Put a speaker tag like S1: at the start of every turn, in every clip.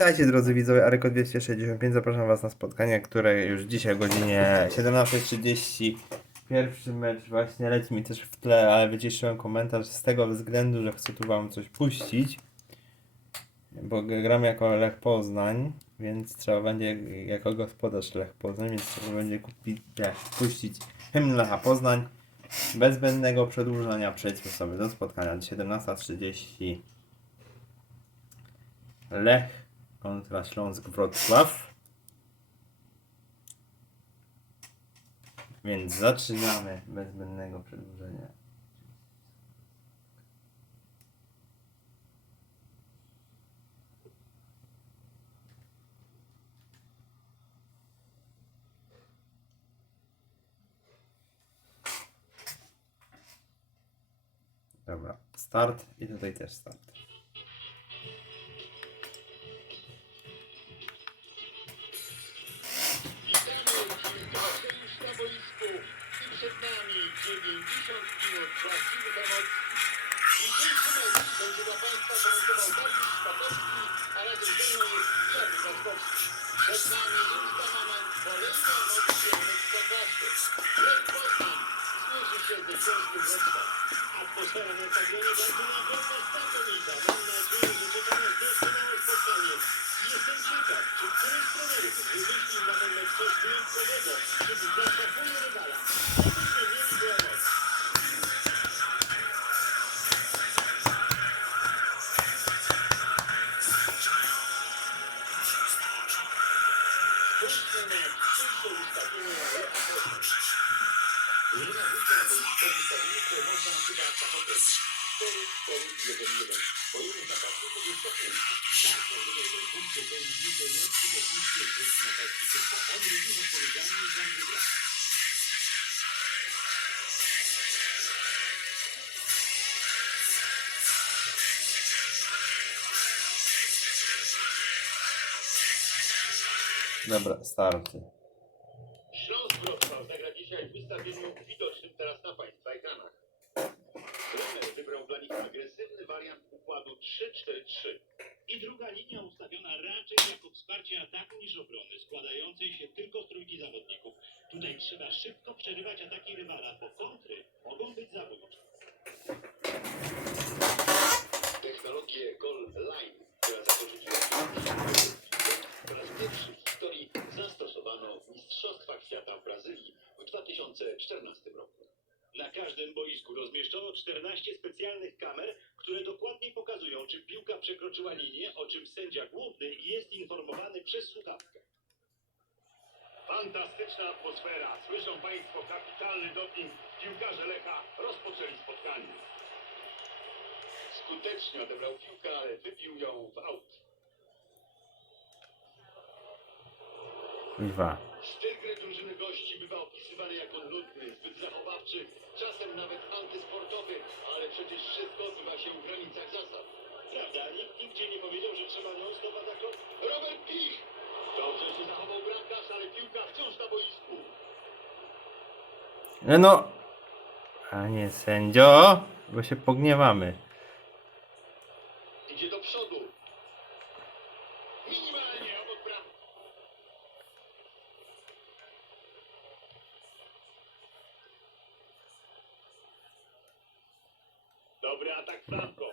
S1: Witajcie drodzy widzowie, Aryko 265, zapraszam was na spotkanie, które już dzisiaj o godzinie 17.30 Pierwszy mecz właśnie leci mi też w tle, ale wyciszyłem komentarz z tego względu, że chcę tu wam coś puścić Bo gram jako Lech Poznań, więc trzeba będzie jako gospodarz Lech Poznań, więc trzeba będzie kupić, nie, puścić hymn Lecha Poznań Bez zbędnego przedłużania. Przejdźmy sobie do spotkania. 17.30 Lech kontra Śląsk Wrocław. Więc zaczynamy bez zbędnego przedłużenia. Dobra, start i tutaj też start.
S2: Atmosfera na stadionie będzie na pewno znakomita. Mam nadzieję, że czeka nas doskonałe spotkanie. Jestem ciekaw, czy któryś z trenerów wymyślił na ten mecz coś wyjątkowego, żeby zaszafuje rywala.
S1: Dobra, starty.
S2: Śląsk Wrocław zagra dzisiaj w wystawieniu widocznym teraz na Państwa ekranach. Trener wybrał dla nich agresywny wariant układu 3-4-3.
S3: I druga linia ustawiona raczej jako wsparcie ataku niż obrony, składającej się tylko z trójki zawodników. Tutaj trzeba szybko przerywać ataki rywala, bo kontry mogą być zabójcze.
S2: Technologię Goal Line, która zapożyczyła po raz pierwszy w historii zastosowano w Mistrzostwach Świata w Brazylii w 2014 roku.
S3: Na każdym boisku rozmieszczono 14 specjalnych kamer, które dokładnie pokazują, czy piłka przekroczyła linię, o czym sędzia główny jest informowany przez słuchawkę.
S4: Fantastyczna atmosfera. Słyszą Państwo kapitalny doping. Piłkarze Lecha rozpoczęli spotkanie.
S2: Skutecznie odebrał piłkę, ale wybił ją w aut.
S1: Dwa.
S2: Styl gry drużyny gości bywa opisywany jako nudny, zbyt zachowawczy, czasem nawet antysportowy, ale przecież wszystko odbywa się w granicach zasad.
S3: Prawda, nikt nigdzie nie powiedział, że trzeba.
S2: Robert! Dobrze się zachował bramkarz, ale piłka wciąż na boisku.
S1: No no! Panie sędzio, bo się pogniewamy.
S2: Idzie do przodu. Minimalnie obok bramki.
S4: Dobry atak Franco.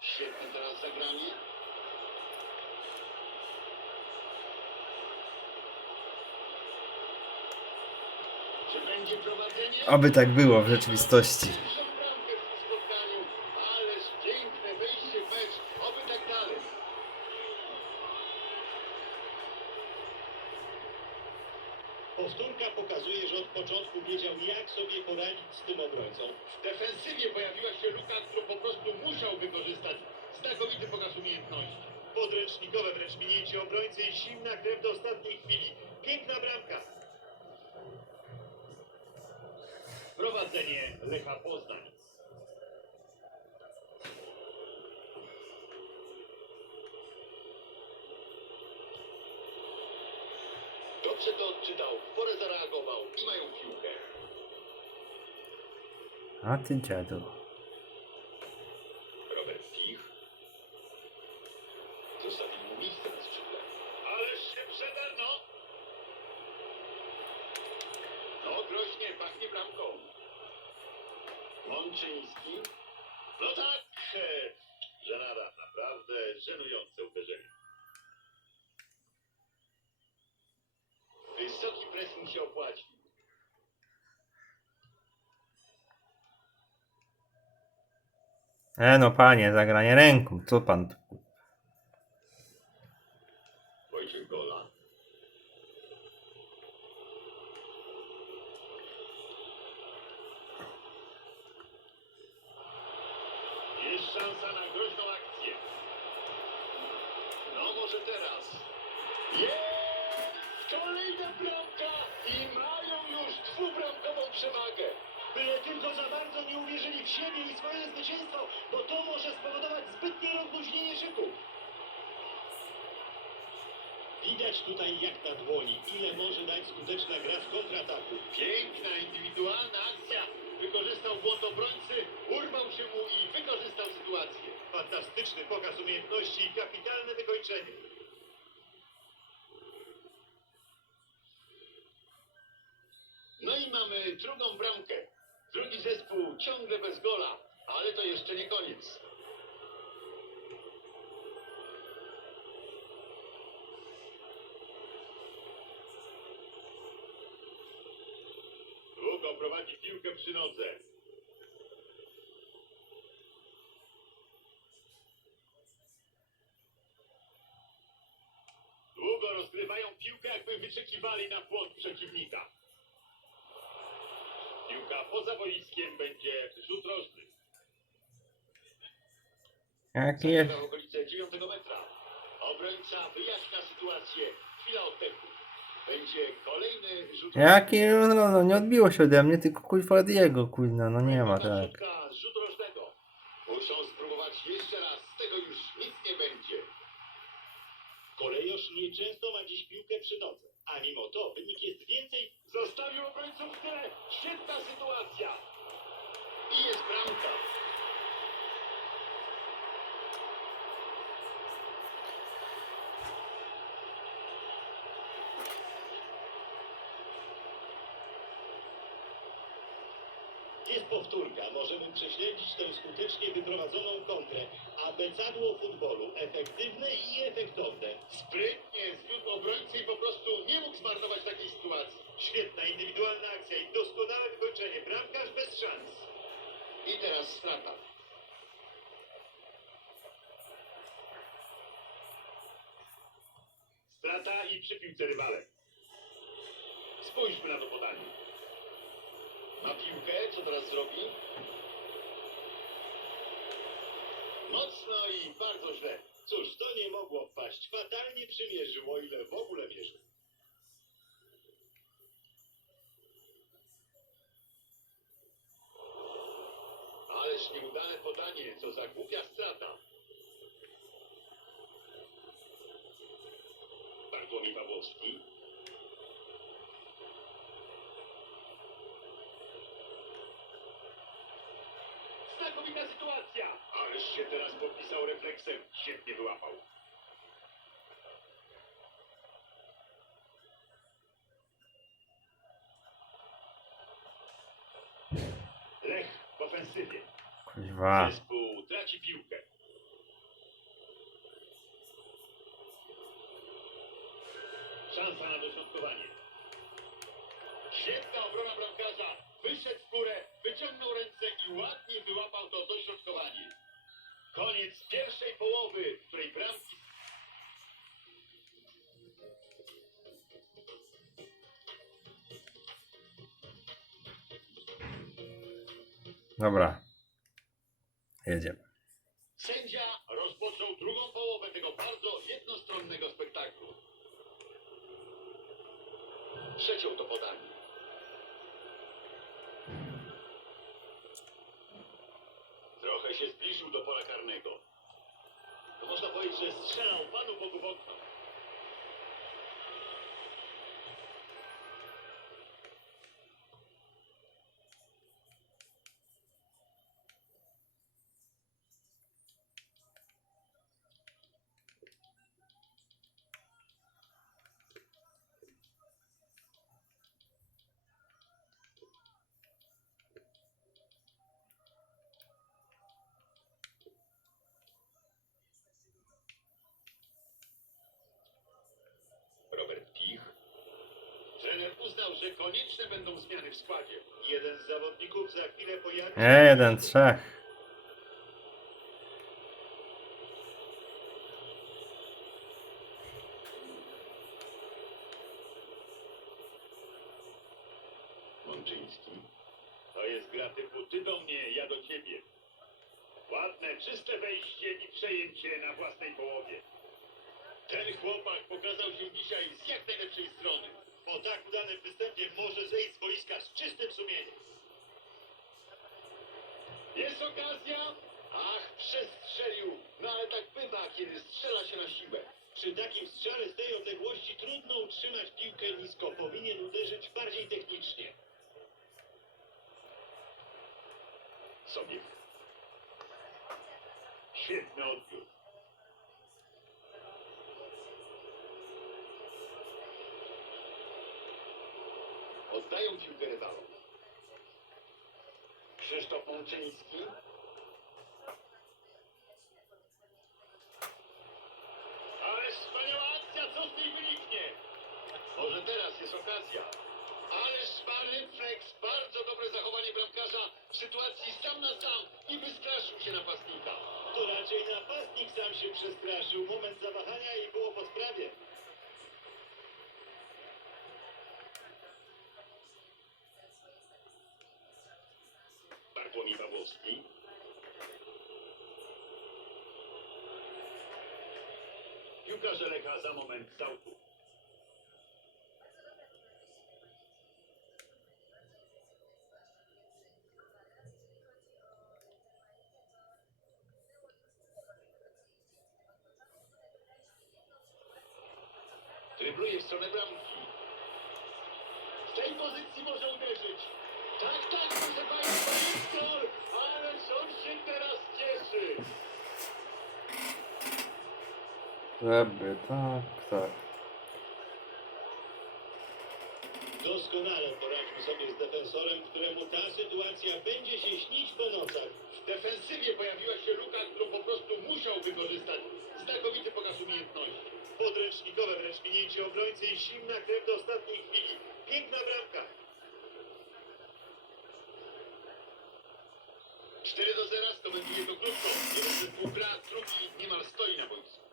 S2: Świetne teraz zagranie. Czy będzie prowadzenie?
S1: Oby tak było w rzeczywistości.
S2: Pierwszą bramkę w tym spotkaniu. Ależ piękne wejście w mecz. Oby tak dalej.
S3: Powtórka pokazuje, że od początku wiedział, jak sobie poradzić z tym obrońcą.
S2: W defensywie pojawiła się luka, którą po prostu musiał wykorzystać. Znakomity pokaz umiejętności.
S3: Podręcznikowe wręcz minięcie obrońcy i zimna krew do ostatniej chwili. Piękna bramka.
S4: Prowadzenie Lecha Poznań.
S2: Dobrze to odczytał, w porę zareagował i mają piłkę.
S1: A ty dziadu.
S2: Robert Pich. Zostawił mu miejsce na skrzydle.
S4: Ależ się przedarno.
S2: No, groźnie, pachnie bramką. Mączyński.
S4: No tak, żenada, naprawdę żenujące uderzenie.
S2: Wysoki pressing się opłaci.
S1: E no panie, zagranie ręką, co pan tu?
S2: Wojciech Gola.
S4: Szansa na groźną akcję.
S2: No, może teraz. Jest! Kolejna bramka i mają już dwubramkową przewagę.
S3: Byle tylko za bardzo nie uwierzyli w siebie i swoje zwycięstwo, bo to może spowodować zbytnie rozluźnienie szyku. Widać tutaj jak na dłoni, ile może dać skuteczna gra w kontrataku.
S2: Piękna, indywidualna akcja. Wykorzystał błąd obrońcy,
S3: Fantastyczny pokaz umiejętności i kapitalne wykończenie.
S2: No i mamy drugą bramkę. Drugi zespół ciągle bez gola, ale to jeszcze nie koniec.
S4: Długo prowadzi piłkę przy nodze. Długo rozgrywają piłkę, jakby wyczekiwali na błąd przeciwnika. Piłka poza boiskiem będzie rzut rożny.
S1: Jaki jest?
S2: Na okolice 9 metra. Obrońca wyjaśnia sytuację. Chwila oddechu. Będzie kolejny rzut.
S1: Jaki, no, no, no nie odbiło się ode mnie, tylko kuźwa od jego, kuźna, no nie ma tak.
S2: Rożnego. Muszą spróbować jeszcze raz. Z tego już nic nie będzie.
S3: Kolejosz nieczęsto ma dziś piłkę przy nodze, a mimo to wynik jest więcej
S4: Zostawił obrońców w tyle. Świetna sytuacja.
S2: I jest bramka.
S3: Jest powtórka, możemy prześledzić tę skutecznie wyprowadzoną kontrę. Abecadło futbolu, efektywne i efektowne.
S2: Sprytnie zwiódł obrońcy i po prostu nie mógł zmarnować takiej sytuacji.
S3: Świetna indywidualna akcja i doskonałe wykończenie. Bramkarz bez szans.
S2: I teraz strata.
S4: Strata i przy piłce rywalek. Spójrzmy na to podanie.
S2: Ma piłkę, co teraz zrobi? Mocno i bardzo źle.
S3: Cóż, to nie mogło wpaść. Fatalnie przymierzył, o ile w ogóle mierzył.
S4: Się teraz popisał refleksem. Świetnie wyłapał. Lech w ofensywie.
S1: Kuźwa.
S4: Zespół traci piłkę. Szansa na dośrodkowanie.
S2: Świetna obrona bramkarza. Wyszedł w górę, wyciągnął ręce i ładnie wyłapał to dośrodkowanie.
S4: Koniec pierwszej połowy, w której bramki
S1: Dobra. Jedziemy.
S2: Sędzia rozpoczął drugą połowę tego bardzo jednostronnego spektaklu. Trzecią to podanie.
S4: Się zbliżył do pola karnego.
S3: To można powiedzieć, że strzelał Panu Bogu w okno.
S2: Zapowiadał, że konieczne będą zmiany w składzie.
S3: Jeden z zawodników za chwilę pojawi się.
S1: Nie, jeden, trzech.
S2: Mączyński. To jest gra typu ty do mnie, ja do ciebie. Ładne, czyste wejście i przejęcie na własnej połowie. Ten chłopak pokazał się dzisiaj z jak najlepszej strony.
S3: Po tak udanym występie może zejść z boiska z czystym sumieniem.
S2: Jest okazja? Ach, przestrzelił. No ale tak bywa, kiedy strzela się na siłę.
S3: Przy takim strzale z tej odległości trudno utrzymać piłkę nisko. Powinien uderzyć bardziej technicznie.
S2: Sobie. Świetny odbiór. Oddają piłkę rywalom. Krzysztof Mączyński. Ale wspaniała akcja, co z niej wyniknie? Może teraz jest okazja. Ależ Barry Flex, bardzo dobre zachowanie bramkarza w sytuacji sam na sam i wystraszył się napastnika.
S3: To raczej napastnik sam się przestraszył. Moment zawahania i było po sprawie.
S2: Pawłowski. Piłkarze Lecha za moment autu. Drybluje w stronę bramki. Z tej pozycji może uderzyć. Tak, tak, proszę Państwa, jest gol! Ale on się teraz cieszy!
S1: Żeby, tak, tak.
S3: Doskonale poradźmy sobie z defensorem, któremu ta sytuacja będzie się śnić po nocach.
S2: W defensywie pojawiła się luka, którą po prostu musiał wykorzystać. Znakomity pokaz umiejętności.
S3: Podręcznikowe wręcz minięcie obrońcy i zimna krew do ostatniej chwili. Piękna bramka.
S2: Do 0 skomentuje to krótko. Jeden zespół gra, drugi niemal stoi na boisku.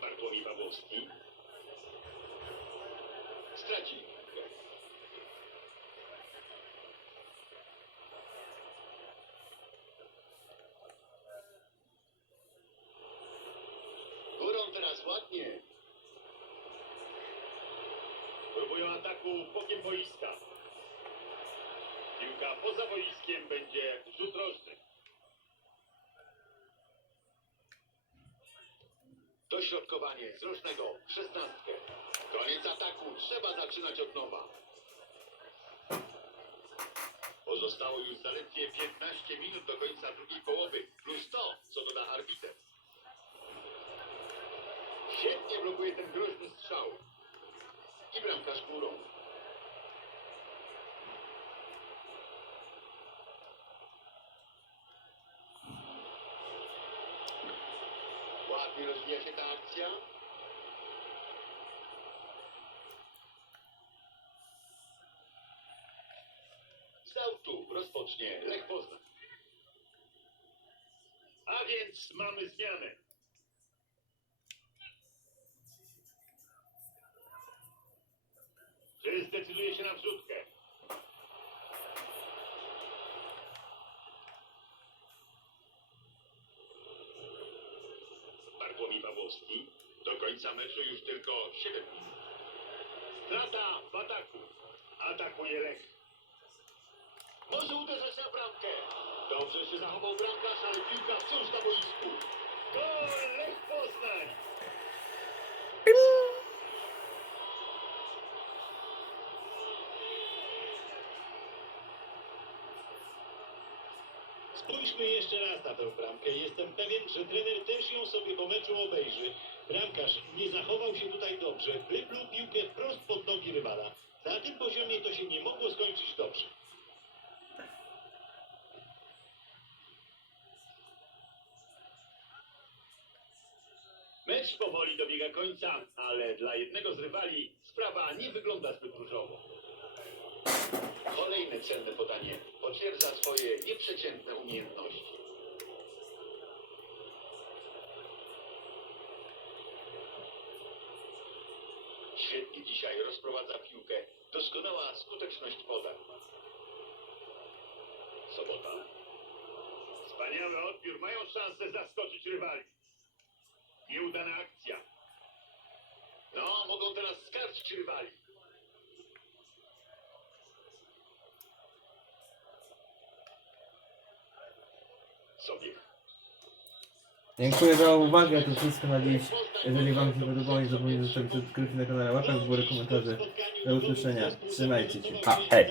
S2: Bartłomiej Pawłowski. Straci. piłkę. Górą teraz ładnie. Ataku bokiem boiska. Piłka poza boiskiem będzie rzut rożny. Dośrodkowanie z rożnego szesnastkę. Koniec ataku. Trzeba zaczynać od nowa. Pozostało już zaledwie 15 minut do końca drugiej połowy. Plus to, co doda arbiter. Świetnie blokuje ten groźny strzał. I bramkarz górą. Ładnie rozwija akcja. Z autu rozpocznie Lech Poznań. A więc mamy zmianę. Czy zdecyduje się na wrzutkę? Końca meczu już tylko 7 minut. Strata w ataku. Atakuje Lech. Może uderzać na bramkę. Dobrze się zachował bramkarz, ale piłka wciąż na boisku. Gol Lech Poznań.
S3: Spójrzmy jeszcze raz na tę bramkę. Jestem pewien, że trener też ją sobie po meczu obejrzy. Bramkarz nie zachował się tutaj dobrze, wypluł piłkę wprost pod nogi rywala. Na tym poziomie to się nie mogło skończyć dobrze.
S4: Mecz powoli dobiega końca, ale dla jednego z rywali sprawa nie wygląda zbyt różowo.
S2: Kolejne cenne podanie potwierdza swoje nieprzeciętne umiejętności. Doskonała skuteczność podań. Sobota.
S4: Wspaniały odbiór, mają szansę zaskoczyć rywali. Nieudana akcja.
S2: No, mogą teraz skarcić rywali. Sobie.
S1: Dziękuję za uwagę, to wszystko na dziś. Jeżeli Wam się podobało, nie zapomnijcie zostawić subskrypcji na kanale, łapek w górę, komentarzy. Do usłyszenia. Trzymajcie się. A, hej!